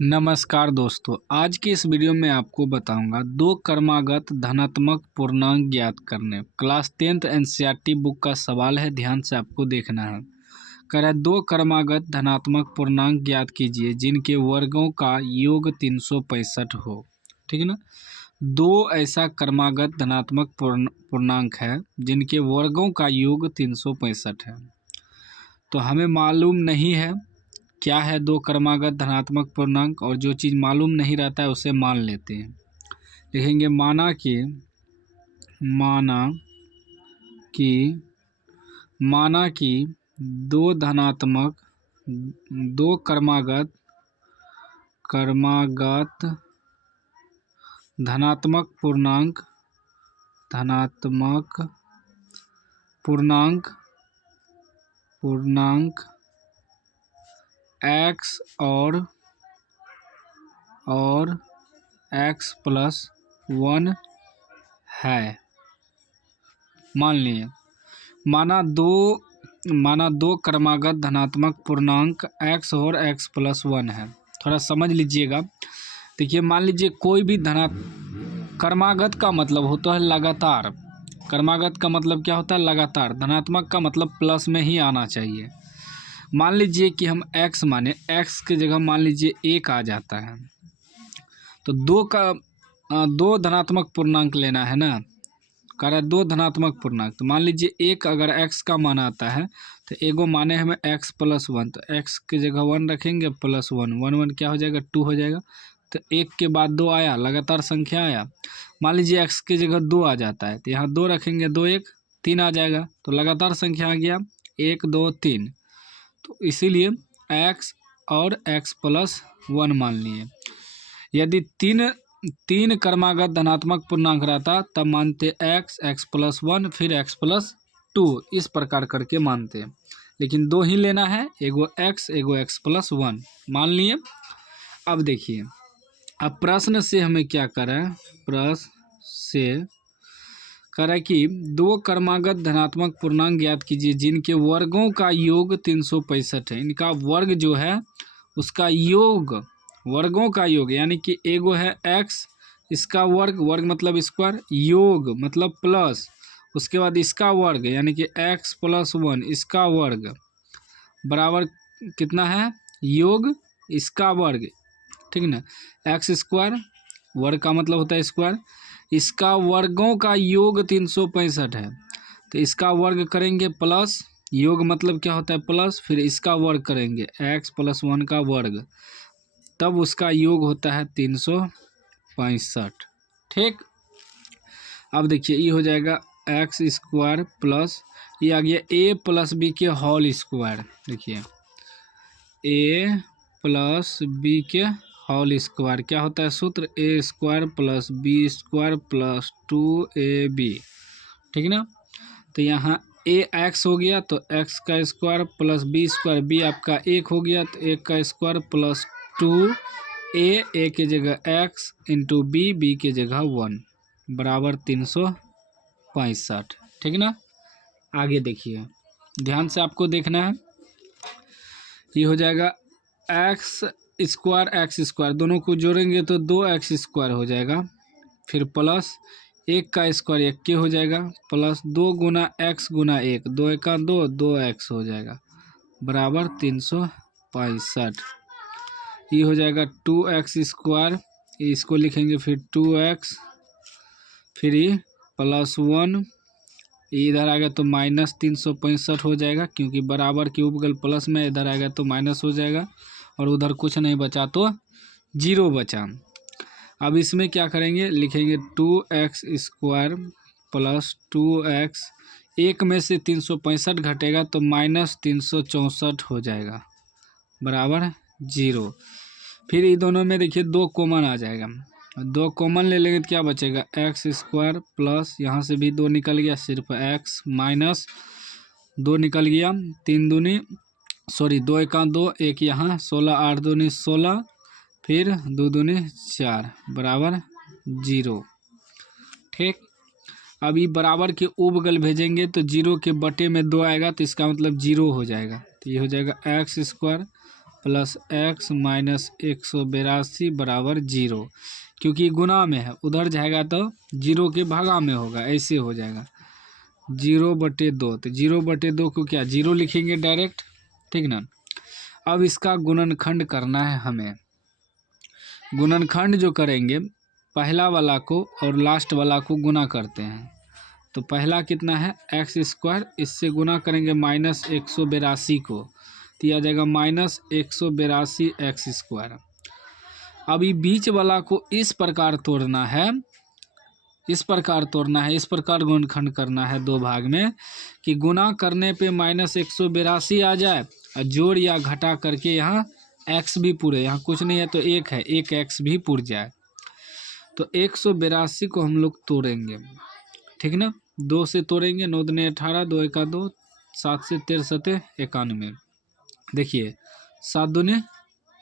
नमस्कार दोस्तों, आज की इस वीडियो में आपको बताऊंगा दो क्रमागत धनात्मक पूर्णांक ज्ञात करने। क्लास 10th एनसीईआरटी बुक का सवाल है, ध्यान से आपको देखना है। कह रहा है दो क्रमागत धनात्मक पूर्णांक ज्ञात कीजिए जिनके वर्गों का योग 365 हो। ठीक है ना। दो ऐसा क्रमागत धनात्मक पूर्णांक है जिनके वर्गों का योग 365 है। तो हमें मालूम नहीं है क्या है दो क्रमागत धनात्मक पूर्णांक, और जो चीज़ मालूम नहीं रहता है उसे मान लेते हैं। लिखेंगे माना कि दो क्रमागत धनात्मक पूर्णांक x और x+1 है। मान लिए माना दो क्रमागत धनात्मक पूर्णांक x और x+1 है। थोड़ा समझ लीजिएगा। देखिए, मान लीजिए कोई भी क्रमागत का मतलब होता है लगातार। क्रमागत का मतलब क्या होता है? लगातार। धनात्मक का मतलब प्लस में ही आना चाहिए। मान लीजिए कि हम x माने, x की जगह मान लीजिए 1 आ जाता है, तो दो धनात्मक पूर्णांक लेना है ना। कह रहा है दो धनात्मक पूर्णांक, तो मान लीजिए 1 अगर x का मान आता है तो एगो माने हमें x+1, तो x की जगह 1 रखेंगे, +1 1 क्या हो जाएगा? 2 हो जाएगा। तो 1 के बाद 2 आया, लगातार संख्या आया। मान लीजिए x की जगह 2 आ जाता है तो यहाँ 2 रखेंगे, 2 1 3 आ जाएगा, तो लगातार संख्या आ गया 1 2 3। तो इसीलिए x और x+1 मान लिए। यदि तीन क्रमागत धनात्मक पूर्णांक रहता तब मानते x, x+1 फिर x+2, इस प्रकार करके मानते। लेकिन दो ही लेना है, एगो x एगो x+1 मान लिए। अब देखिए, अब प्रश्न से हमें क्या करें? प्रश्न से करें कि दो क्रमागत धनात्मक पूर्णांक ज्ञात कीजिए जिनके वर्गों का योग 365 है। इनका वर्ग जो है उसका योग, वर्गों का योग, यानी कि एगो है x, इसका वर्ग मतलब स्क्वायर, योग मतलब प्लस, उसके बाद इसका वर्ग यानी कि x+1 इसका वर्ग बराबर कितना है? योग इसका वर्ग। ठीक है ना। x² वर्ग का मतलब होता है स्क्वायर, इसका वर्गों का योग 365 है। तो इसका वर्ग करेंगे प्लस, योग मतलब क्या होता है? प्लस, फिर इसका वर्ग करेंगे x+1 का वर्ग, तब उसका योग होता है 365। ठीक। अब देखिए ये हो जाएगा x² प्लस, ये आ गया a+b के होल स्क्वायर। देखिए a+b के होल स्क्वायर क्या होता है सूत्र? a² + b² + 2ab। ठीक ना। तो यहाँ ax हो गया तो x का स्क्वायर प्लस b² b आपका 1 हो गया, तो 1 का स्क्वायर प्लस 2a की जगह x इंटू b की जगह 1 बराबर 365। ठीक ना। आगे देखिए, ध्यान से आपको देखना है। ये हो जाएगा x² दोनों को जोड़ेंगे तो 2x² हो जाएगा, फिर प्लस 1 का स्क्वायर 1 के हो जाएगा, प्लस 2 गुना x गुना 1, 2 1 2 2x हो जाएगा बराबर 365। ये हो जाएगा 2x², इसको लिखेंगे फिर 2x, फिर +1, इधर आ गया तो -365 हो जाएगा, क्योंकि बराबर के उपगल प्लस में, इधर आएगा तो माइनस हो जाएगा, और उधर कुछ नहीं बचा तो 0 बचा। अब इसमें क्या करेंगे? लिखेंगे 2x² + 2x, 1 में से 365 घटेगा तो -364 हो जाएगा बराबर 0। फिर ये दोनों में देखिए 2 कॉमन आ जाएगा, 2 कॉमन ले लेंगे तो क्या बचेगा? x² प्लस, यहाँ से भी 2 निकल गया, सिर्फ x माइनस 2 निकल गया, 2 1 2, 1 यहाँ 16 8 दूनी 16, फिर 2 दूनी 4 बराबर 0। ठीक। अब ये बराबर के उपगल भेजेंगे तो 0 के बटे में 2 आएगा, तो इसका मतलब 0 हो जाएगा। तो ये हो जाएगा x² प्लस एक्स माइनस 182 बराबर 0, क्योंकि गुना में है, उधर जाएगा तो 0 के भागा में होगा, ऐसे हो जाएगा 0/2। तो 0/2 को क्या 0 लिखेंगे डायरेक्ट, ठीक ना। अब इसका गुणनखंड करना है हमें। गुणनखंड जो करेंगे, पहला वाला को और लास्ट वाला को गुना करते हैं। तो पहला कितना है x², इससे गुना करेंगे -182 को, तो यह आ जाएगा -182 x²। अभी बीच वाला को इस प्रकार तोड़ना है, इस प्रकार गुणनखंड करना है दो भाग में, कि गुना करने पे -182 आ जाए और जोड़ या घटा करके यहाँ x भी पूरे, यहाँ कुछ नहीं है तो 1 है, 1 x भी पूर जाए। तो 182 को हम लोग तोड़ेंगे, ठीक ना। 2 से तोड़ेंगे, 9 दूनी 18, 2 एका 2, 7 से 13 सते 91। देखिए 7 दूनी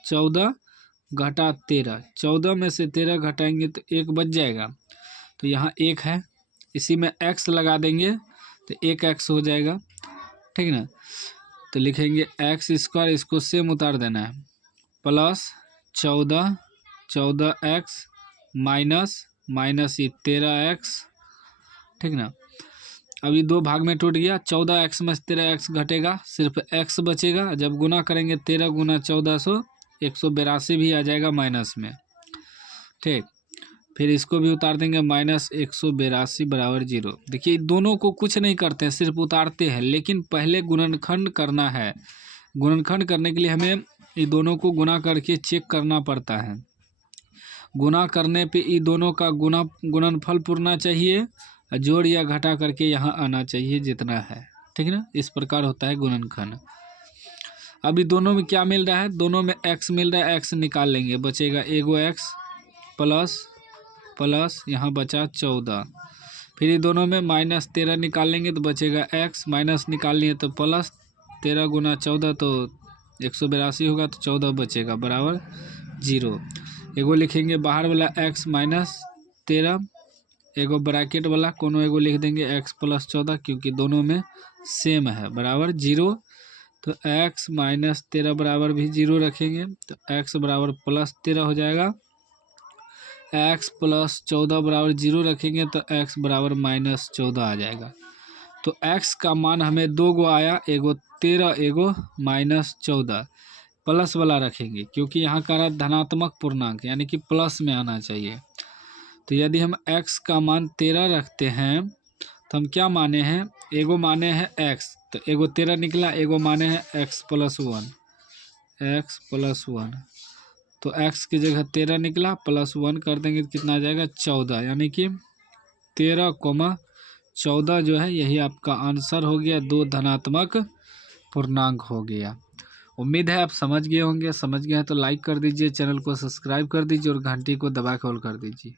14 घटा 13, 14 में से 13 घटाएंगे तो 1 बच जाएगा। तो यहाँ 1 है, इसी में x लगा देंगे तो 1x हो जाएगा, ठीक ना। तो लिखेंगे x², इसको सेम उतार देना है, प्लस 14x माइनस ये 13x, ठीक ना। अभी दो भाग में टूट गया, 14x में 13x घटेगा, सिर्फ x बचेगा। जब गुना करेंगे 13 गुना 1400, 182 भी आ जाएगा माइनस में, ठीक। फिर इसको भी उतार देंगे, -182 बराबर 0। देखिए दोनों को कुछ नहीं करते हैं, सिर्फ उतारते हैं, लेकिन पहले गुणनखंड करना है। गुणनखंड करने के लिए हमें ये दोनों को गुना करके चेक करना पड़ता है। गुना करने पे ये दोनों का गुणनफल पूरना चाहिए, जोड़ या घटा करके यहाँ आना चाहिए जितना है, ठीक ना। इस प्रकार होता है गुणनखंड। अभी दोनों में क्या मिल रहा है, दोनों में x मिल रहा है, x निकाल लेंगे, बचेगा एगो x प्लस यहाँ बचा 14। फिर ये दोनों में -13 निकाल लेंगे तो बचेगा x, माइनस निकाल लिए तो प्लस 13 गुना 14 तो 182 होगा, तो 14 बचेगा बराबर 0। एगो लिखेंगे बाहर वाला x -13, एगो ब्रैकेट वाला कोनो एगो लिख देंगे x + 14, क्योंकि दोनों में सेम है, बराबर 0। तो x -13 बराबर भी 0 रखेंगे, तो x बराबर +13 हो जाएगा। x + 14 बराबर 0 रखेंगे तो x बराबर -14 आ जाएगा। तो x का मान हमें 2 गो आया, एगो 13 एगो -14। प्लस वाला रखेंगे क्योंकि यहाँ का रहा धनात्मक पूर्णांक, यानी कि प्लस में आना चाहिए। तो यदि हम x का मान 13 रखते हैं तो हम क्या माने हैं, एगो माने हैं x, तो एगो 13 निकला, एगो माने हैं x + 1, तो x की जगह 13 निकला, +1 कर देंगे तो कितना आ जाएगा 14, यानी कि 13,14 जो है यही आपका आंसर हो गया, 2 धनात्मक पूर्णांक हो गया। उम्मीद है आप समझ गए होंगे, समझ गए हैं तो लाइक कर दीजिए, चैनल को सब्सक्राइब कर दीजिए और घंटी को दबा के ऑल कर दीजिए।